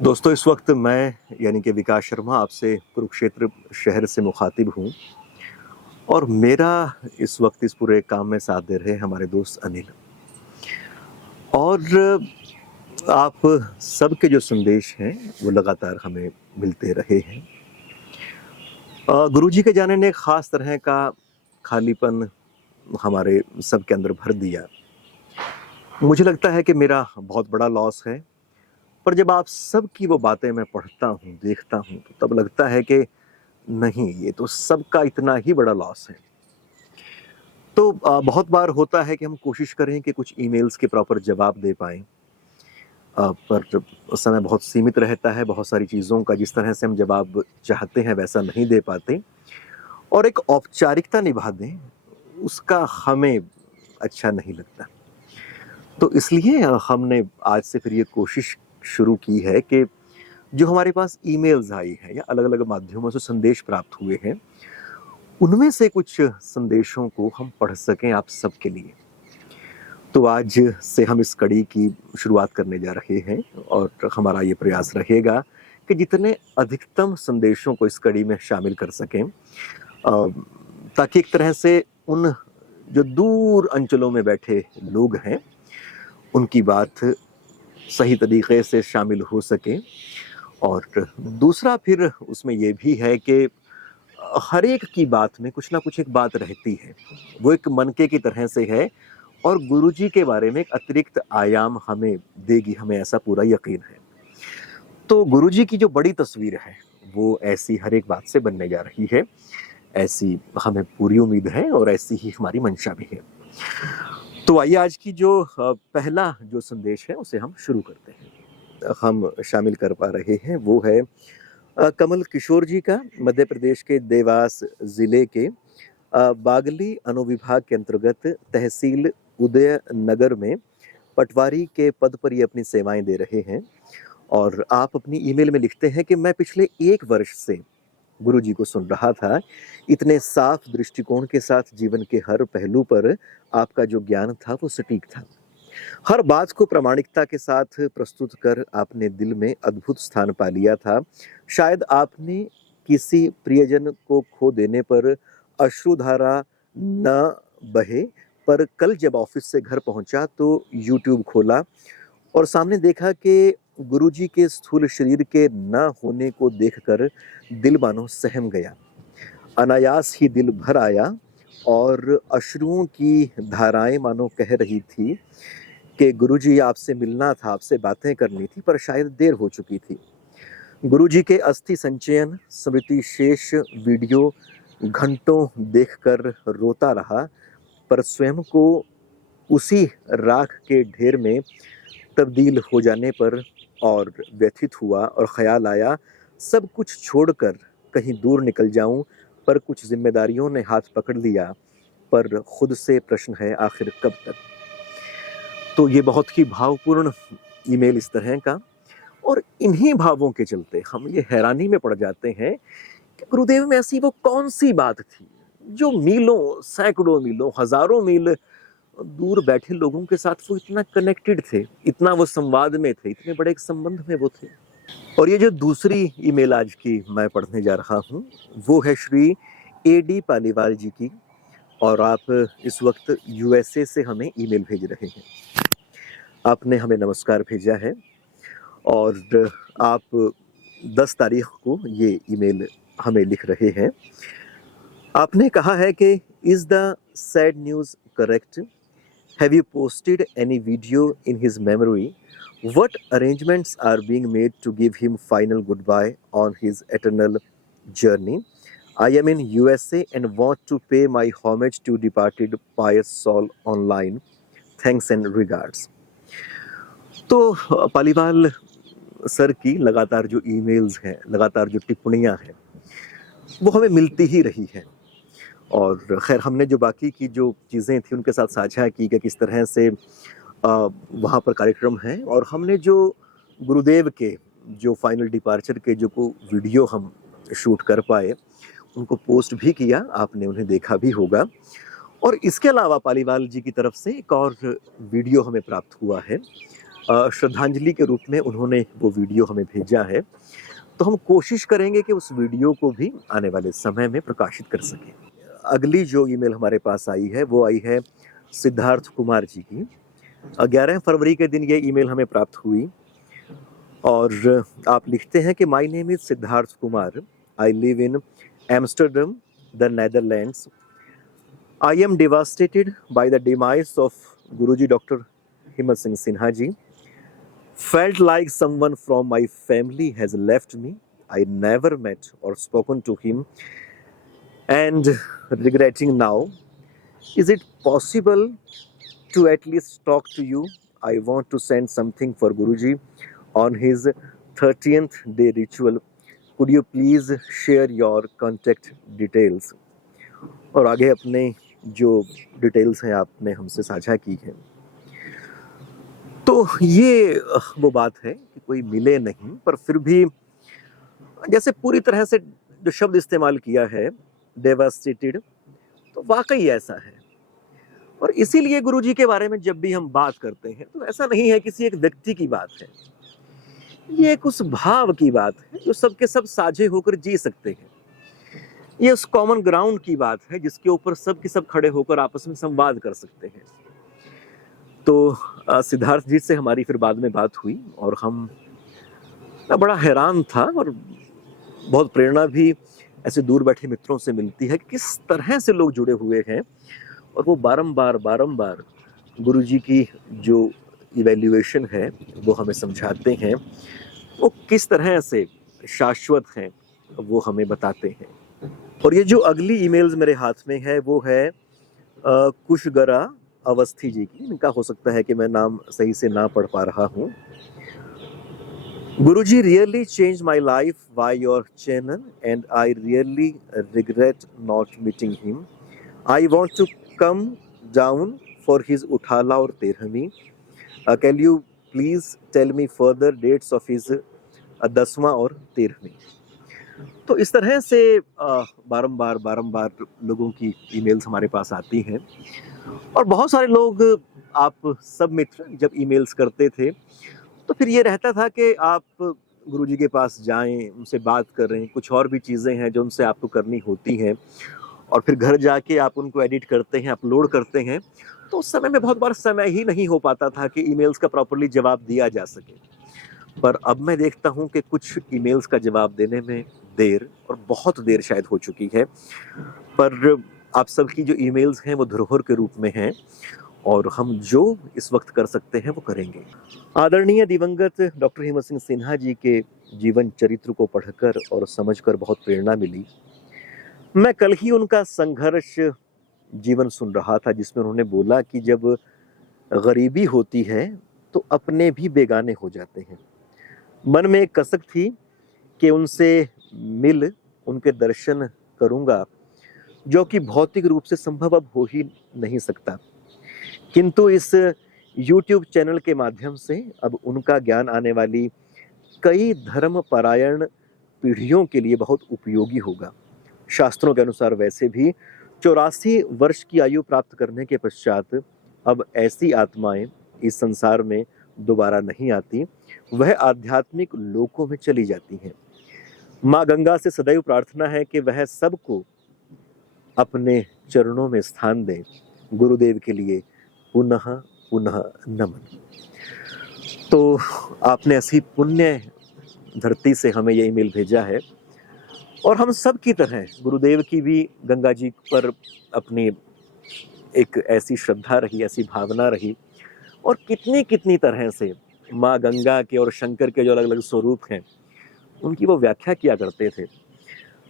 दोस्तों, इस वक्त मैं यानी कि विकास शर्मा आपसे कुरुक्षेत्र शहर से मुखातिब हूँ और मेरा इस वक्त इस पूरे काम में साथ दे रहे हैं हमारे दोस्त अनिल। और आप सबके जो संदेश हैं वो लगातार हमें मिलते रहे हैं। गुरुजी के जाने ने एक ख़ास तरह का खालीपन हमारे सबके अंदर भर दिया। मुझे लगता है कि मेरा बहुत बड़ा लॉस है, पर जब आप सबकी वो बातें मैं पढ़ता हूँ, देखता हूँ, तो तब लगता है कि नहीं, ये तो सबका इतना ही बड़ा लॉस है। तो बहुत बार होता है कि हम कोशिश करें कि कुछ ईमेल्स के प्रॉपर जवाब दे पाएँ, पर जब समय बहुत सीमित रहता है, बहुत सारी चीज़ों का जिस तरह से हम जवाब चाहते हैं वैसा नहीं दे पाते और एक औपचारिकता निभा दें, उसका हमें अच्छा नहीं लगता। तो इसलिए हमने आज से फिर ये कोशिश शुरू की है कि जो हमारे पास ईमेल्स आई हैं या अलग-अलग माध्यमों से संदेश प्राप्त हुए हैं, उनमें से कुछ संदेशों को हम पढ़ सकें आप सबके लिए। तो आज से हम इस कड़ी की शुरुआत करने जा रहे हैं और हमारा ये प्रयास रहेगा कि जितने अधिकतम संदेशों को इस कड़ी में शामिल कर सकें, ताकि एक तरह से उन जो दूर अंचलों में बैठे लोग हैं, उनकी बात सही तरीके से शामिल हो सके। और दूसरा फिर उसमें ये भी है कि हर एक की बात में कुछ ना कुछ एक बात रहती है, वो एक मनके की तरह से है और गुरुजी के बारे में एक अतिरिक्त आयाम हमें देगी, हमें ऐसा पूरा यकीन है। तो गुरुजी की जो बड़ी तस्वीर है, वो ऐसी हर एक बात से बनने जा रही है, ऐसी हमें पूरी उम्मीद है और ऐसी ही हमारी मंशा भी है। तो आइए आज की जो पहला जो संदेश है उसे हम शुरू करते हैं। हम शामिल कर पा रहे हैं वो है कमल किशोर जी का, मध्य प्रदेश के देवास ज़िले के बागली अनुविभाग के अंतर्गत तहसील उदयनगर में पटवारी के पद पर ये अपनी सेवाएं दे रहे हैं। और आप अपनी ईमेल में लिखते हैं कि मैं पिछले 1 वर्ष से गुरुजी को सुन रहा था। इतने साफ दृष्टिकोण के साथ जीवन के हर पहलू पर आपका जो ज्ञान था वो सटीक था। हर बात को प्रामाणिकता के साथ प्रस्तुत कर आपने दिल में अद्भुत स्थान पा लिया था। शायद आपने किसी प्रियजन को खो देने पर अश्रुधारा न बहे, पर कल जब ऑफिस से घर पहुंचा तो यूट्यूब खोला और सामने देखा कि गुरुजी के स्थूल शरीर के न होने को देखकर दिल मानो सहम गया। अनायास ही दिल भर आया और अश्रुओं की धाराएं मानो कह रही थी कि गुरुजी आपसे मिलना था, आपसे बातें करनी थी, पर शायद देर हो चुकी थी। गुरुजी के अस्थि संचयन स्मृति शेष वीडियो घंटों देखकर रोता रहा, पर स्वयं को उसी राख के ढेर में तब्दील हो जाने पर और व्यथित हुआ और ख्याल आया सब कुछ छोड़कर कहीं दूर निकल जाऊं, पर कुछ जिम्मेदारियों ने हाथ पकड़ लिया। पर खुद से प्रश्न है आखिर कब तक। तो ये बहुत ही भावपूर्ण ईमेल इस तरह का, और इन्हीं भावों के चलते हम ये हैरानी में पड़ जाते हैं कि गुरुदेव में ऐसी वो कौन सी बात थी जो मीलों, सैकड़ों मीलों, हजारों मील दूर बैठे लोगों के साथ वो इतना कनेक्टेड थे, इतना वो संवाद में थे, इतने बड़े एक संबंध में वो थे। और ये जो दूसरी ईमेल आज की मैं पढ़ने जा रहा हूँ वो है श्री एडी पालीवाल जी की, और आप इस वक्त यूएसए से हमें ईमेल भेज रहे हैं। आपने हमें नमस्कार भेजा है और आप 10 तारीख को ये ईमेल हमें लिख रहे हैं। आपने कहा है कि is the sad news correct? Have you posted any video in his memory? What arrangements are being made to give him final goodbye on his eternal journey? I am in USA and want to pay my homage to departed pious soul online. Thanks and regards. तो Paliwal sir की लगातार जो emails हैं, लगातार जो टिप्पणियां हैं, वो हमें मिलती ही रही हैं। और खैर हमने जो बाकी की जो चीज़ें थी उनके साथ साझा की कि किस तरह से वहाँ पर कार्यक्रम है, और हमने जो गुरुदेव के जो फाइनल डिपार्चर के जो वीडियो हम शूट कर पाए उनको पोस्ट भी किया, आपने उन्हें देखा भी होगा। और इसके अलावा पालीवाल जी की तरफ से एक और वीडियो हमें प्राप्त हुआ है श्रद्धांजलि के रूप में उन्होंने वो वीडियो हमें भेजा है। तो हम कोशिश करेंगे कि उस वीडियो को भी आने वाले समय में प्रकाशित कर सकें। अगली जो ईमेल हमारे पास आई है वो आई है सिद्धार्थ कुमार जी की। 11 फरवरी के दिन ये ईमेल हमें प्राप्त हुई और आप लिखते हैं कि my name is Siddharth Kumar, I live in Amsterdam, the Netherlands. I am devastated by the demise of Guruji doctor हिम्मत Singh Sinha ji. Felt like someone from my family has left me. I never met or spoken to him and regretting now. Is it possible to at least talk to you? I want to send something for Guruji on his 30th day ritual. Could you please share your contact details? और आगे अपने जो details हैं आपने हमसे साझा की हैं। तो ये वो बात है कि कोई मिले नहीं, पर फिर भी जैसे पूरी तरह से जो शब्द इस्तेमाल किया है डेवास्टेटेड, तो वाकई ऐसा है। और इसीलिए गुरुजी के बारे में जब भी हम बात करते हैं तो ऐसा नहीं है किसी एक व्यक्ति की बात है, ये एक उस भाव की बात है जो सबके सब साझे होकर जी सकते हैं। ये उस कॉमन ग्राउंड की बात है जिसके ऊपर सब के सब खड़े होकर आपस में संवाद कर सकते हैं। तो सिद्धार्थ जी से हमारी फिर बाद में बात हुई और मैं बड़ा हैरान था और बहुत प्रेरणा भी ऐसे दूर बैठे मित्रों से मिलती है कि किस तरह से लोग जुड़े हुए हैं और वो बारंबार गुरुजी की जो इवैल्यूएशन है वो हमें समझाते हैं, वो किस तरह से शाश्वत हैं वो हमें बताते हैं। और ये जो अगली ईमेल्स मेरे हाथ में है वो है कुशगरा अवस्थी जी की। इनका हो सकता है कि मैं नाम सही से ना पढ़ पा रहा हूँ। Guruji really changed my life by your channel and I really regret not meeting him. I want to come down for his Uthala or Terhami. Can you please tell me further dates of his Dasma और 13वीं? तो इस तरह से बारंबार लोगों की emails हमारे पास आती हैं और बहुत सारे लोग, आप सब मित्र जब ईमेल्स करते थे तो फिर ये रहता था कि आप गुरुजी के पास जाएं, उनसे बात करें, कुछ और भी चीज़ें हैं जो उनसे आपको करनी होती हैं और फिर घर जाके आप उनको एडिट करते हैं, अपलोड करते हैं। तो उस समय में बहुत बार समय ही नहीं हो पाता था कि ईमेल्स का प्रॉपर्ली जवाब दिया जा सके। पर अब मैं देखता हूँ कि कुछ ईमेल्स का जवाब देने में देर, और बहुत देर शायद हो चुकी है, पर आप सबकी जो ईमेल्स हैं वो धरोहर के रूप में हैं और हम जो इस वक्त कर सकते हैं वो करेंगे। आदरणीय दिवंगत डॉक्टर हिम्मत सिंह सिन्हा जी के जीवन चरित्र को पढ़कर और समझकर बहुत प्रेरणा मिली। मैं कल ही उनका संघर्ष जीवन सुन रहा था जिसमें उन्होंने बोला कि जब गरीबी होती है तो अपने भी बेगाने हो जाते हैं। मन में एक कसक थी कि उनसे मिल उनके दर्शन करूंगा, जो कि भौतिक रूप से संभव अब हो ही नहीं सकता, किंतु इस YouTube चैनल के माध्यम से अब उनका ज्ञान आने वाली कई धर्म परायण पीढ़ियों के लिए बहुत उपयोगी होगा। शास्त्रों के अनुसार वैसे भी 84 वर्ष की आयु प्राप्त करने के पश्चात अब ऐसी आत्माएं इस संसार में दोबारा नहीं आती, वह आध्यात्मिक लोकों में चली जाती हैं। माँ गंगा से सदैव प्रार्थना है कि वह सबको अपने चरणों में स्थान दें। गुरुदेव के लिए पुनः पुनः नमन। तो आपने ऐसी पुण्य धरती से हमें ये ईमेल भेजा है और हम सब की तरह गुरुदेव की भी गंगा जी पर अपनी एक ऐसी श्रद्धा रही, ऐसी भावना रही, और कितनी तरह से माँ गंगा के और शंकर के जो अलग अलग स्वरूप हैं उनकी वो व्याख्या किया करते थे।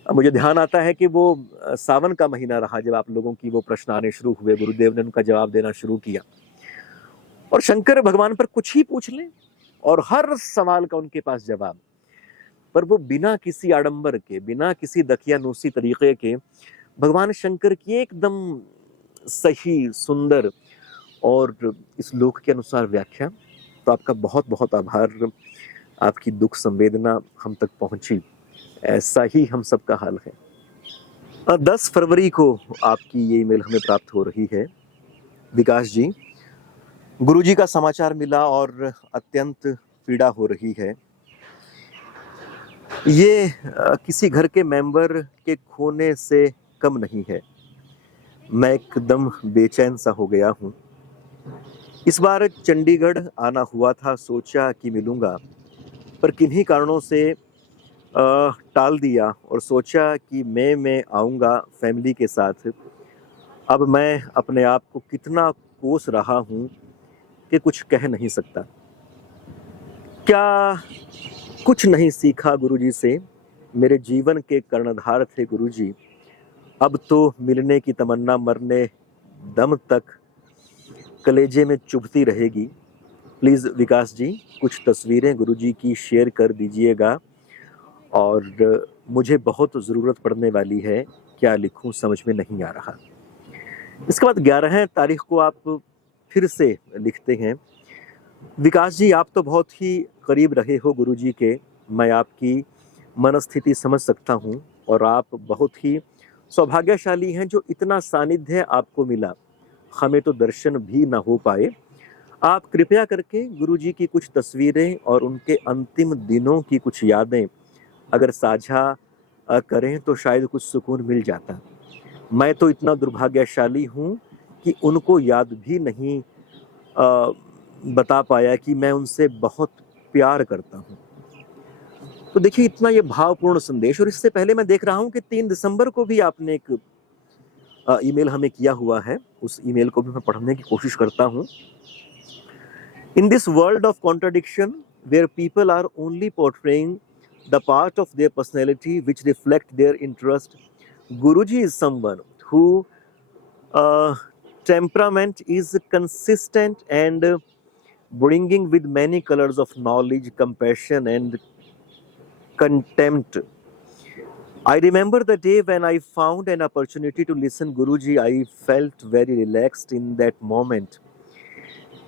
मुझे ध्यान आता है कि वो सावन का महीना रहा जब आप लोगों की वो प्रश्न आने शुरू हुए, गुरुदेव ने उनका जवाब देना शुरू किया और शंकर भगवान पर कुछ ही पूछ लें और हर सवाल का उनके पास जवाब, पर वो बिना किसी आडंबर के, बिना किसी दकियानूसी तरीके के भगवान शंकर की एकदम सही, सुंदर और इस लोक के अनुसार व्याख्या। तो आपका बहुत बहुत आभार, आपकी दुख संवेदना हम तक पहुंची, ऐसा ही हम सबका हाल है। 10 फरवरी को आपकी ये ईमेल हमें प्राप्त हो रही है। विकास जी, गुरुजी का समाचार मिला और अत्यंत पीड़ा हो रही है। ये किसी घर के मेंबर के खोने से कम नहीं है। मैं एकदम बेचैन सा हो गया हूँ। इस बार चंडीगढ़ आना हुआ था, सोचा कि मिलूंगा, पर किन्हीं कारणों से टाल दिया और सोचा कि मैं आऊँगा फैमिली के साथ। अब मैं अपने आप को कितना कोस रहा हूँ कि कुछ कह नहीं सकता। क्या कुछ नहीं सीखा गुरुजी से? मेरे जीवन के कर्णधार थे गुरुजी। अब तो मिलने की तमन्ना मरने दम तक कलेजे में चुभती रहेगी। प्लीज़ विकास जी, कुछ तस्वीरें गुरुजी की शेयर कर दीजिएगा और मुझे बहुत ज़रूरत पड़ने वाली है। क्या लिखूं समझ में नहीं आ रहा। इसके बाद 11 तारीख को आप फिर से लिखते हैं, विकास जी आप तो बहुत ही करीब रहे हो गुरुजी के। मैं आपकी मनस्थिति समझ सकता हूँ और आप बहुत ही सौभाग्यशाली हैं जो इतना सानिध्य आपको मिला। हमें तो दर्शन भी ना हो पाए। आप कृपया करके गुरुजी की कुछ तस्वीरें और उनके अंतिम दिनों की कुछ यादें अगर साझा करें तो शायद कुछ सुकून मिल जाता। मैं तो इतना दुर्भाग्यशाली हूँ कि उनको याद भी नहीं बता पाया कि मैं उनसे बहुत प्यार करता हूँ। तो देखिए इतना ये भावपूर्ण संदेश। और इससे पहले मैं देख रहा हूँ कि 3 दिसंबर को भी आपने एक ईमेल हमें किया हुआ है। उस ईमेल को भी मैं पढ़ने की कोशिश करता हूँ। In this world of contradiction, where people are only portraying the part of their personality which reflect their interest, Guruji is someone who temperament is consistent and bringing with many colors of knowledge, compassion, and contempt. I remember the day when I found an opportunity to listen Guruji. I felt very relaxed in that moment.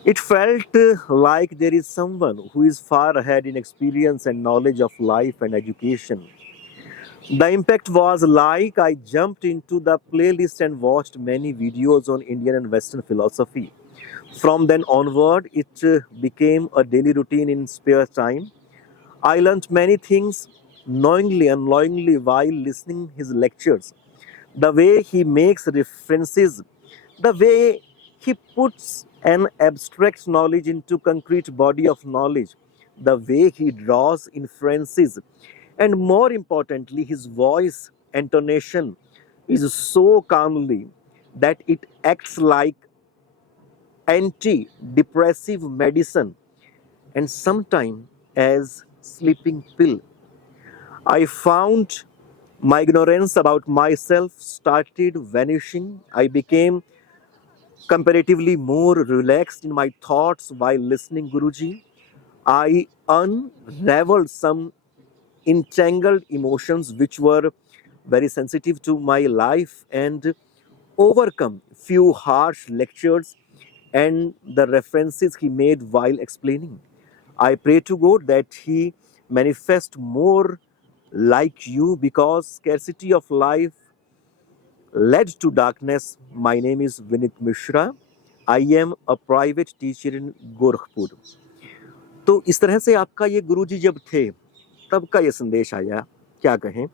It felt like there is someone who is far ahead in experience and knowledge of life and education. The impact was like I jumped into the playlist and watched many videos on Indian and Western philosophy. From then onward, it became a daily routine in spare time. I learned many things knowingly, unknowingly while listening his lectures. The way he makes references, the way he puts an abstract knowledge into concrete body of knowledge, the way he draws inferences, and more importantly, his voice intonation is so calmly that it acts like anti-depressive medicine and sometimes as sleeping pill. I found my ignorance about myself started vanishing. I became comparatively more relaxed in my thoughts while listening Guruji. I unraveled some entangled emotions which were very sensitive to my life and overcome few harsh lectures and the references he made while explaining. I pray to God that he manifest more like you because scarcity of life led to darkness. My name is Vinit Mishra. I am a private teacher in Gorakhpur. तो इस तरह से आपका ये गुरुजी जब थे तब का ये संदेश आया। क्या कहें,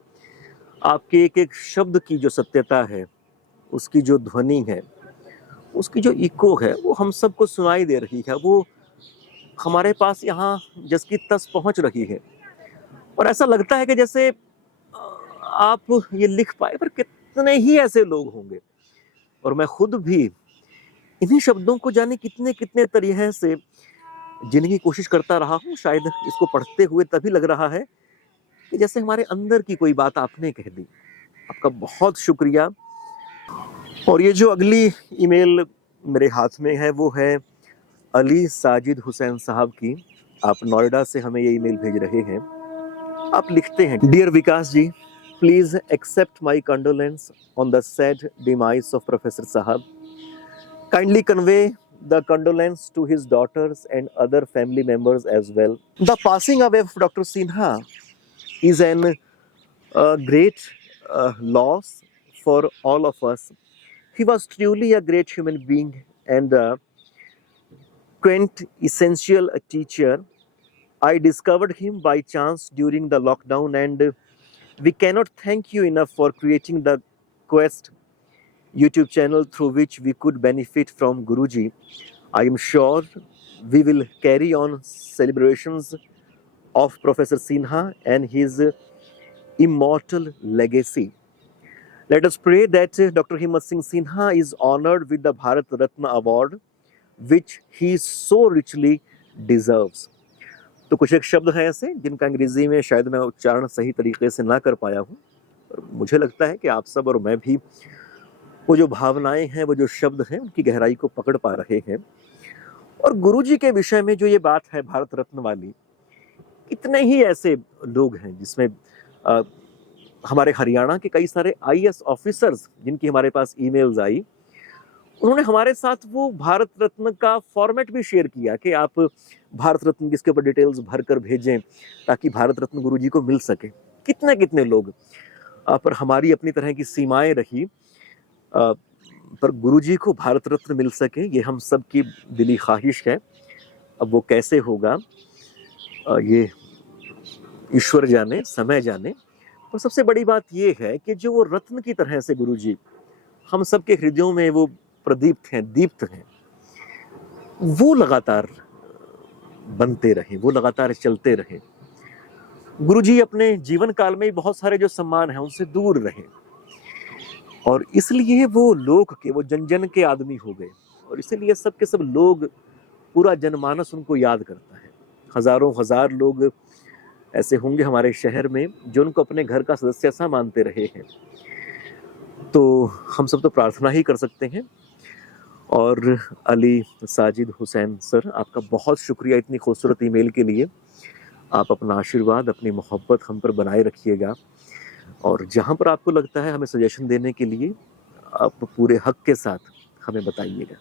आपके एक एक शब्द की जो सत्यता है, उसकी जो ध्वनि है, उसकी जो इको है, वो हम सबको सुनाई दे रही है। वो हमारे पास यहाँ जस की तस पहुँच रही है और ऐसा लगता है कि जैसे आप ये लिख पाए, पर कितने ही ऐसे लोग होंगे। और मैं खुद भी इन्हीं शब्दों को जाने कितने कितने तरीके से जीने की कोशिश करता रहा हूँ। शायद इसको पढ़ते हुए तभी लग रहा है कि जैसे हमारे अंदर की कोई बात आपने कह दी। आपका बहुत शुक्रिया। और ये जो अगली ईमेल मेरे हाथ में है वो है अली साजिद हुसैन साहब की। आप नोएडा से हमें ये ईमेल भेज रहे हैं। आप लिखते हैं, dear Vikas ji, please accept my condolence on the sad demise of professor साहब. Kindly convey the condolence to his daughters and other family members as well. The passing away of Dr. Sinha is an great loss for all of us. He was truly a great human being and quintessential teacher. I discovered him by chance during the lockdown, and we cannot thank you enough for creating the Quest YouTube channel through which we could benefit from Guruji. I am sure we will carry on celebrations of Professor Sinha and his immortal legacy. Let us pray that Dr. Himmat Singh Sinha is honored with the Bharat Ratna Award, which he so richly deserves. तो कुछ एक शब्द हैं ऐसे जिनका अंग्रेजी में शायद मैं उच्चारण सही तरीके से ना कर पाया हूँ, और मुझे लगता है कि आप सब और मैं भी वो जो भावनाएं हैं, वो जो शब्द हैं, उनकी गहराई को पकड़ पा रहे हैं। और गुरुजी के विषय में जो ये बात है भारत रत्न वाली, इतने ही ऐसे लोग हैं जिसमें हमारे हरियाणा के कई सारे आईएएस ऑफिसर्स जिनकी हमारे पास ईमेल्स आई, उन्होंने हमारे साथ वो भारत रत्न का फॉर्मेट भी शेयर किया कि आप भारत रत्न जिसके ऊपर डिटेल्स भर कर भेजें ताकि भारत रत्न गुरुजी को मिल सके। कितने कितने लोग, पर हमारी अपनी तरह की सीमाएं रही, पर गुरुजी को भारत रत्न मिल सके, ये हम सब की दिली ख्वाहिश है। अब वो कैसे होगा ये ईश्वर जाने, समय जाने। और सबसे बड़ी बात ये है कि जो वो रत्न की तरह से गुरुजी हम सब के हृदयों में वो प्रदीप्त हैं, दीप्त हैं, वो लगातार बनते रहें, वो लगातार चलते रहें। गुरुजी अपने जीवन काल में बहुत सारे जो सम्मान हैं उनसे दूर रहे, और इसलिए वो लोक के, वो जन जन के आदमी हो गए, और इसलिए सब के सब लोग, पूरा जनमानस उनको याद करता है। हजारों हजार लोग ऐसे होंगे हमारे शहर में जो उनको अपने घर का सदस्य सा मानते रहे हैं। तो हम सब तो प्रार्थना ही कर सकते हैं। और अली साजिद हुसैन सर, आपका बहुत शुक्रिया इतनी खूबसूरत ईमेल के लिए। आप अपना आशीर्वाद, अपनी मोहब्बत हम पर बनाए रखिएगा, और जहाँ पर आपको लगता है हमें सजेशन देने के लिए, आप पूरे हक के साथ हमें बताइएगा।